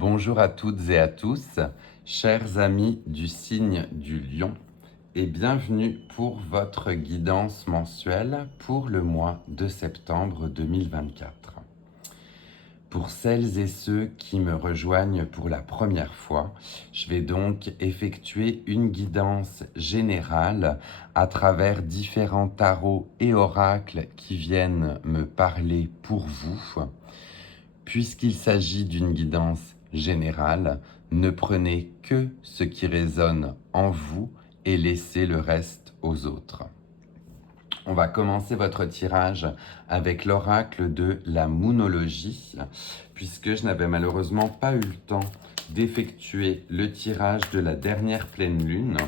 Bonjour à toutes et à tous, chers amis du signe du Lion, et bienvenue pour votre guidance mensuelle pour le mois de septembre 2024. Pour celles et ceux qui me rejoignent pour la première fois, je vais donc effectuer une guidance générale à travers différents tarots et oracles qui viennent me parler pour vous. Puisqu'il s'agit d'une guidance générale, ne prenez que ce qui résonne en vous et laissez le reste aux autres. On va commencer votre tirage avec l'oracle de la moonologie, puisque je n'avais malheureusement pas eu le temps d'effectuer le tirage de la dernière pleine lune.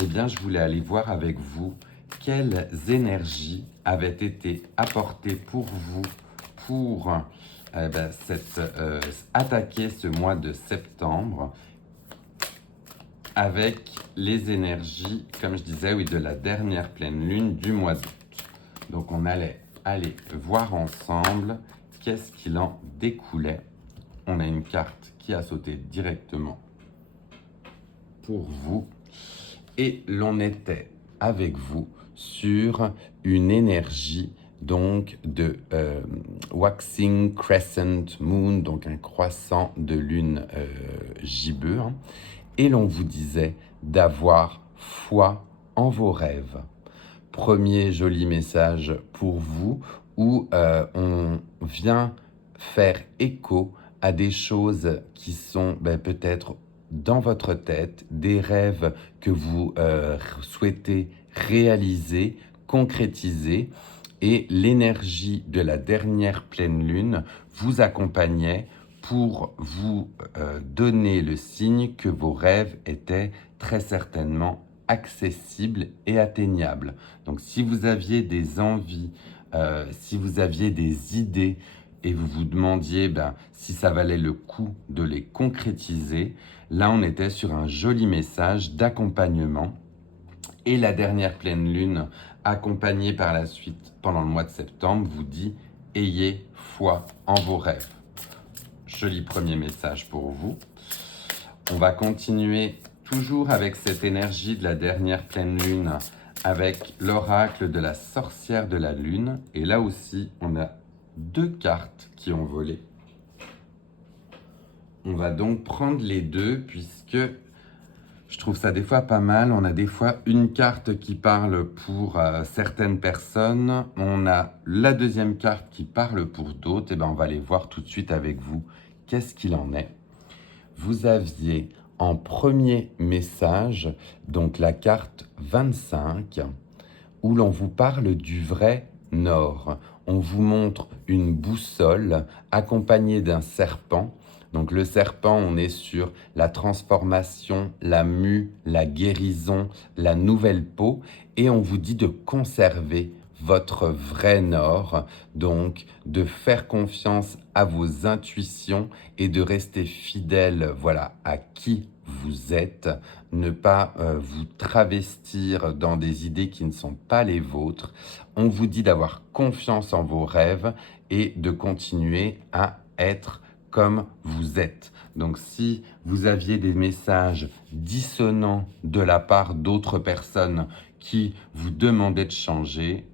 Eh bien, je voulais aller voir avec vous quelles énergies avaient été apportées pour vous pour attaquer ce mois de septembre avec les énergies, comme je disais, oui, de la dernière pleine lune du mois d'août. Donc on allait aller voir ensemble qu'est-ce qu'il en découlait. On a une carte qui a sauté directement pour vous et l'on était avec vous sur une énergie donc de waxing crescent moon, donc un croissant de lune gibbeux, hein, et l'on vous disait d'avoir foi en vos rêves. Premier joli message pour vous où on vient faire écho à des choses qui sont peut-être dans votre tête, des rêves que vous souhaitez réaliser, concrétiser, et l'énergie de la dernière pleine lune vous accompagnait pour vous donner le signe que vos rêves étaient très certainement accessibles et atteignables. Donc si vous aviez des envies, si vous aviez des idées et vous vous demandiez si ça valait le coup de les concrétiser, là on était sur un joli message d'accompagnement. Et la dernière pleine lune, accompagnée par la suite pendant le mois de septembre, vous dit « Ayez foi en vos rêves ». Joli premier message pour vous. On va continuer toujours avec cette énergie de la dernière pleine lune, avec l'oracle de la sorcière de la lune. Et là aussi, on a deux cartes qui ont volé. On va donc prendre les deux puisque je trouve ça des fois pas mal. On a des fois une carte qui parle pour certaines personnes. On a la deuxième carte qui parle pour d'autres. Et on va aller voir tout de suite avec vous qu'est-ce qu'il en est. Vous aviez en premier message donc la carte 25 où l'on vous parle du vrai nord. On vous montre une boussole accompagnée d'un serpent. Donc le serpent, on est sur la transformation, la mue, la guérison, la nouvelle peau. Et on vous dit de conserver votre vrai nord, donc de faire confiance à vos intuitions et de rester fidèle, voilà, à qui vous êtes, ne pas vous travestir dans des idées qui ne sont pas les vôtres. On vous dit d'avoir confiance en vos rêves et de continuer à être comme vous êtes. Donc si vous aviez des messages dissonants de la part d'autres personnes qui vous demandaient de changer,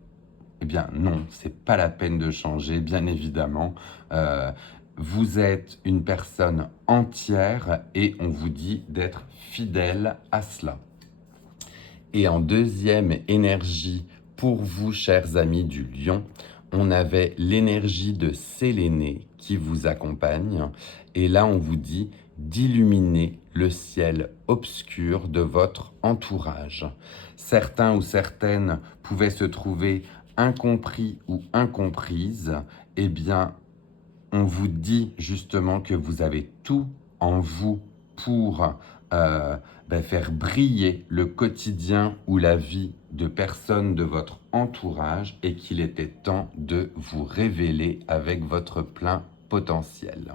eh bien non, c'est pas la peine de changer, bien évidemment. Vous êtes une personne entière et on vous dit d'être fidèle à cela. Et en deuxième énergie, pour vous, chers amis du Lion, on avait l'énergie de Séléné qui vous accompagne. Et là, on vous dit d'illuminer le ciel obscur de votre entourage. Certains ou certaines pouvaient se trouver incompris ou incomprises. Eh bien, on vous dit justement que vous avez tout en vous pour faire briller le quotidien ou la vie de personnes de votre entourage et qu'il était temps de vous révéler avec votre plein potentiel.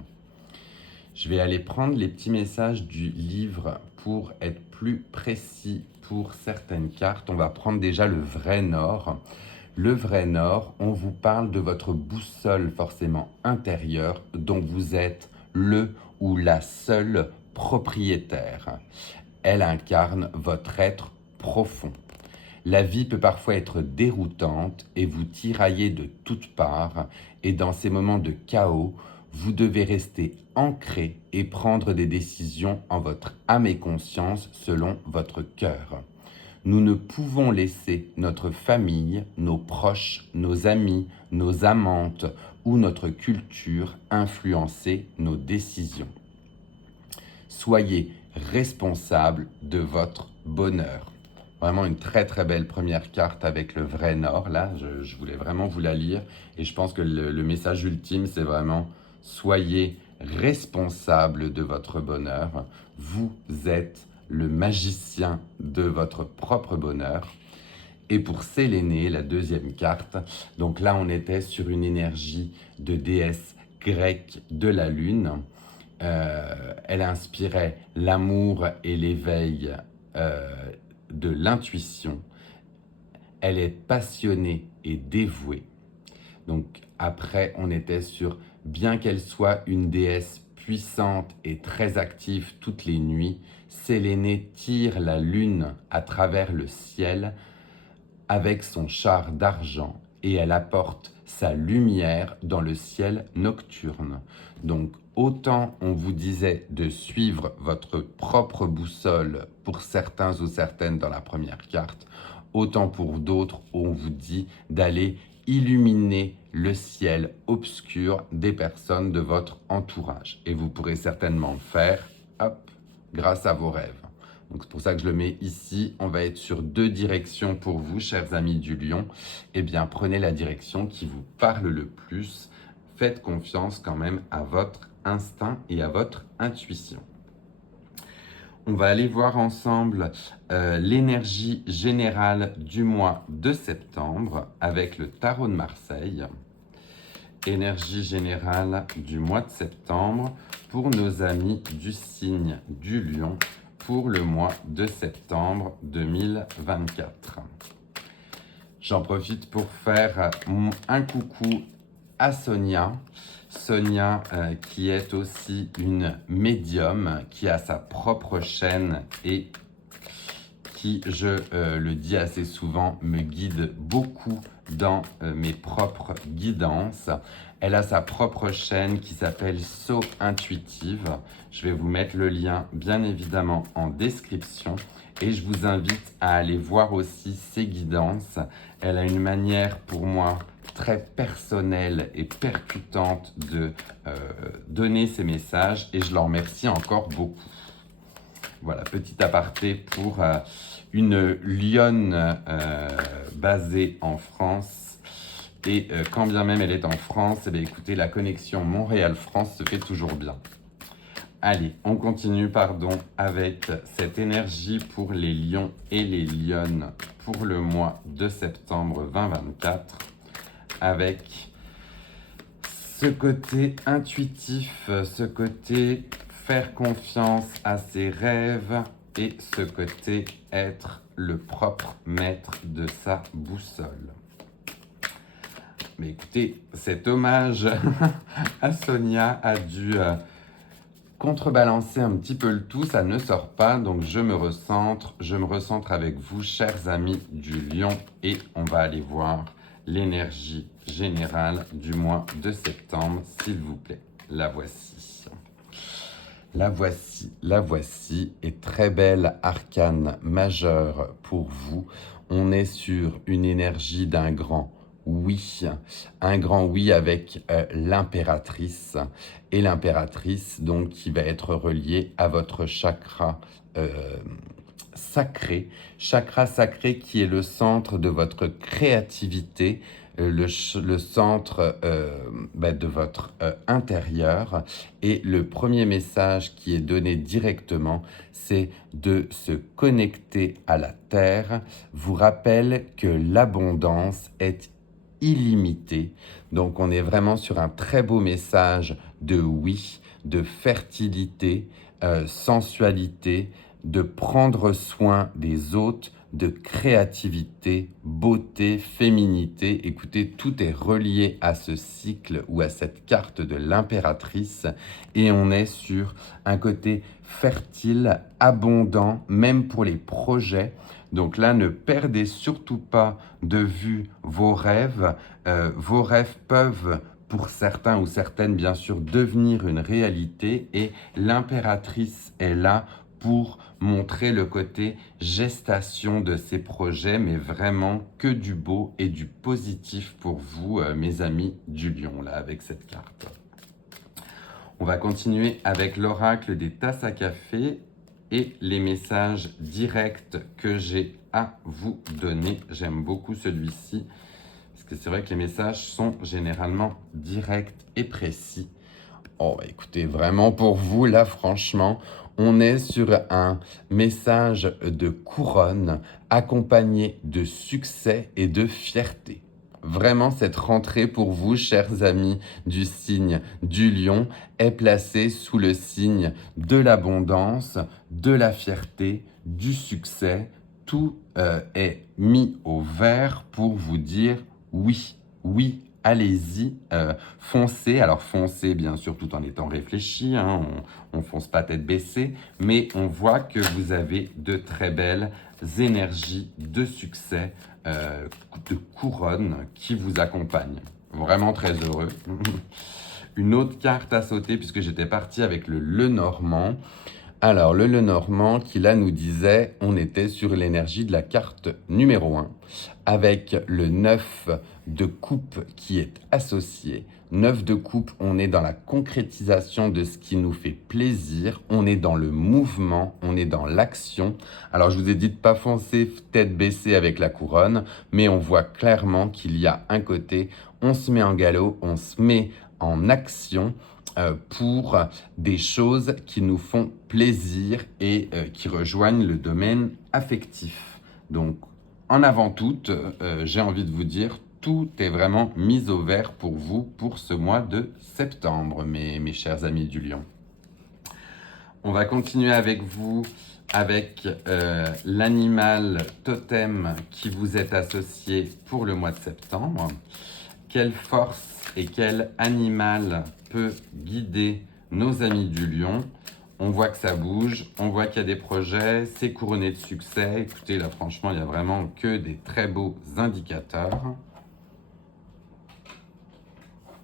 Je vais aller prendre les petits messages du livre pour être plus précis pour certaines cartes. On va prendre déjà le vrai nord. Le vrai nord, on vous parle de votre boussole forcément intérieure dont vous êtes le ou la seule propriétaire. Elle incarne votre être profond. La vie peut parfois être déroutante et vous tirailler de toutes parts, et dans ces moments de chaos, vous devez rester ancré et prendre des décisions en votre âme et conscience selon votre cœur. Nous ne pouvons laisser notre famille, nos proches, nos amis, nos amantes ou notre culture influencer nos décisions. Soyez responsable de votre bonheur. Vraiment une très très belle première carte avec le vrai Nord. Là, je voulais vraiment vous la lire. Et je pense que le message ultime, c'est vraiment soyez responsable de votre bonheur. Vous êtes le magicien de votre propre bonheur. Et pour Séléné, la deuxième carte, donc là on était sur une énergie de déesse grecque de la lune. Elle inspirait l'amour et l'éveil de l'intuition. Elle est passionnée et dévouée. Donc après, on était sur, bien qu'elle soit une déesse puissante et très active toutes les nuits, Séléné tire la lune à travers le ciel avec son char d'argent et elle apporte sa lumière dans le ciel nocturne. Donc autant on vous disait de suivre votre propre boussole pour certains ou certaines dans la première carte, autant pour d'autres on vous dit d'aller illuminer le ciel obscur des personnes de votre entourage. Et vous pourrez certainement le faire, hop, grâce à vos rêves. Donc c'est pour ça que je le mets ici. On va être sur 2 directions pour vous, chers amis du Lion. Eh bien, prenez la direction qui vous parle le plus. Faites confiance quand même à votre instinct et à votre intuition. On va aller voir ensemble l'énergie générale du mois de septembre avec le tarot de Marseille. Énergie générale du mois de septembre pour nos amis du signe du Lion pour le mois de septembre 2024. J'en profite pour faire un coucou à Sonia. Sonia qui est aussi une médium, qui a sa propre chaîne et qui, je le dis assez souvent, me guide beaucoup dans mes propres guidances. Elle a sa propre chaîne qui s'appelle So Intuitive. Je vais vous mettre le lien bien évidemment en description et je vous invite à aller voir aussi ses guidances. Elle a une manière pour moi très personnelle et percutante de donner ses messages et je l'en remercie encore beaucoup. Voilà, petit aparté pour une lionne basée en France. Et quand bien même elle est en France, eh bien, écoutez, la connexion Montréal-France se fait toujours bien. Allez, on continue, avec cette énergie pour les lions et les lionnes pour le mois de septembre 2024, avec ce côté intuitif, ce côté faire confiance à ses rêves et ce côté être le propre maître de sa boussole. Mais écoutez, cet hommage à Sonia a dû contrebalancer un petit peu le tout, ça ne sort pas, donc je me recentre avec vous, chers amis du Lion, et on va aller voir l'énergie générale du mois de septembre, s'il vous plaît. La voici. La voici, et très belle arcane majeure pour vous. On est sur une énergie d'un grand oui, un grand oui avec l'impératrice, et l'impératrice donc qui va être reliée à votre chakra sacré qui est le centre de votre créativité, le centre de votre intérieur. Et le premier message qui est donné directement, c'est de se connecter à la terre, vous rappelle que l'abondance est illimitée. Donc on est vraiment sur un très beau message de oui, de fertilité, sensualité, de prendre soin des autres, de créativité, beauté, féminité. Écoutez, tout est relié à ce cycle ou à cette carte de l'impératrice et on est sur un côté fertile, abondant, même pour les projets. Donc là, ne perdez surtout pas de vue vos rêves. Vos rêves peuvent, pour certains ou certaines, bien sûr, devenir une réalité et l'impératrice est là pour montrer le côté gestation de ces projets, mais vraiment que du beau et du positif pour vous, mes amis du lion, là, avec cette carte. On va continuer avec l'oracle des tasses à café et les messages directs que j'ai à vous donner. J'aime beaucoup celui-ci, parce que c'est vrai que les messages sont généralement directs et précis. Oh, bah écoutez, vraiment pour vous, là, franchement, on est sur un message de couronne accompagné de succès et de fierté. Vraiment, cette rentrée pour vous, chers amis du signe du lion, est placée sous le signe de l'abondance, de la fierté, du succès. Tout est mis au vert pour vous dire oui, oui, allez-y, foncez. Alors foncez bien sûr tout en étant réfléchi, hein, on fonce pas tête baissée, mais on voit que vous avez de très belles énergies de succès, de couronne qui vous accompagnent. Vraiment très heureux. Une autre carte à sauter puisque j'étais parti avec le Lenormand. Alors, le Lenormand qui là nous disait, on était sur l'énergie de la carte numéro 1, avec le 9 de coupe qui est associé. 9 de coupe, on est dans la concrétisation de ce qui nous fait plaisir, on est dans le mouvement, on est dans l'action. Alors, je vous ai dit de ne pas foncer tête baissée avec la couronne, mais on voit clairement qu'il y a un côté, on se met en galop, on se met en action, pour des choses qui nous font plaisir et qui rejoignent le domaine affectif. Donc, en avant tout, j'ai envie de vous dire, tout est vraiment mis au vert pour vous pour ce mois de septembre, mes chers amis du lion. On va continuer avec vous avec l'animal totem qui vous est associé pour le mois de septembre. Quelle force et quel animal peut guider nos amis du lion? On voit que ça bouge, on voit qu'il y a des projets, c'est couronné de succès. Écoutez, là franchement, il n'y a vraiment que des très beaux indicateurs.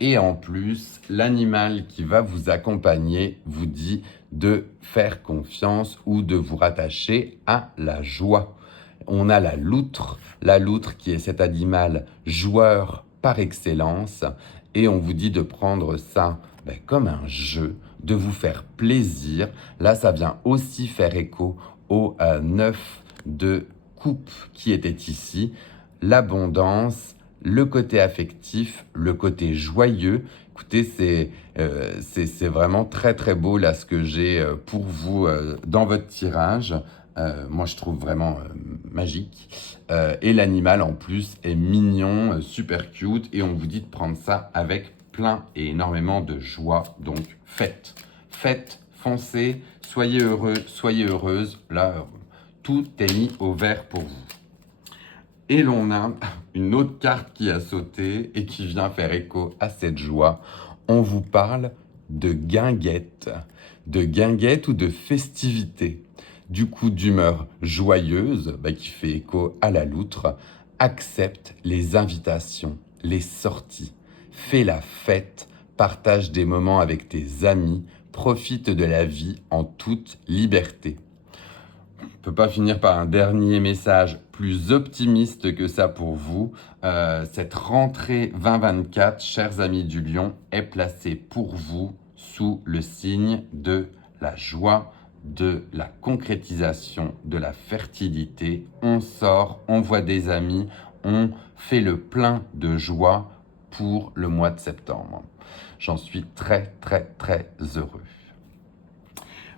Et en plus, l'animal qui va vous accompagner vous dit de faire confiance ou de vous rattacher à la joie. On a la loutre qui est cet animal joueur par excellence, et on vous dit de prendre ça comme un jeu, de vous faire plaisir. Là, ça vient aussi faire écho au 9 de coupe qui était ici, l'abondance, le côté affectif, le côté joyeux. Écoutez, c'est vraiment très très beau là ce que j'ai pour vous dans votre tirage. Moi, je trouve vraiment magique. Et l'animal, en plus, est mignon, super cute. Et on vous dit de prendre ça avec plein et énormément de joie. Donc, faites. Faites, foncez, soyez heureux, soyez heureuse. Là, tout est mis au vert pour vous. Et l'on a une autre carte qui a sauté et qui vient faire écho à cette joie. On vous parle de guinguette ou de festivité. Du coup, d'humeur joyeuse, qui fait écho à la loutre. Accepte les invitations, les sorties. Fais la fête, partage des moments avec tes amis, profite de la vie en toute liberté. On ne peut pas finir par un dernier message plus optimiste que ça pour vous. Cette rentrée 2024, chers amis du lion, est placée pour vous sous le signe de la joie, de la concrétisation, de la fertilité. On sort, on voit des amis, on fait le plein de joie pour le mois de septembre. J'en suis très, très, très heureux.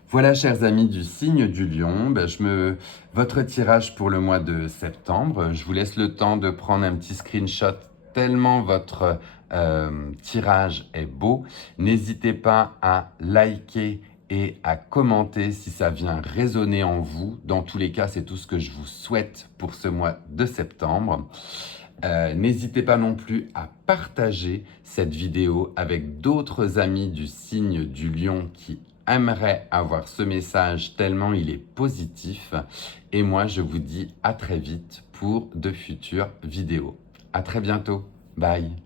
Voilà, chers amis du signe du lion, votre tirage pour le mois de septembre. Je vous laisse le temps de prendre un petit screenshot tellement votre tirage est beau. N'hésitez pas à liker et à commenter si ça vient résonner en vous. Dans tous les cas, c'est tout ce que je vous souhaite pour ce mois de septembre. N'hésitez pas non plus à partager cette vidéo avec d'autres amis du signe du lion qui aimeraient avoir ce message tellement il est positif. Et moi, je vous dis à très vite pour de futures vidéos. À très bientôt. Bye.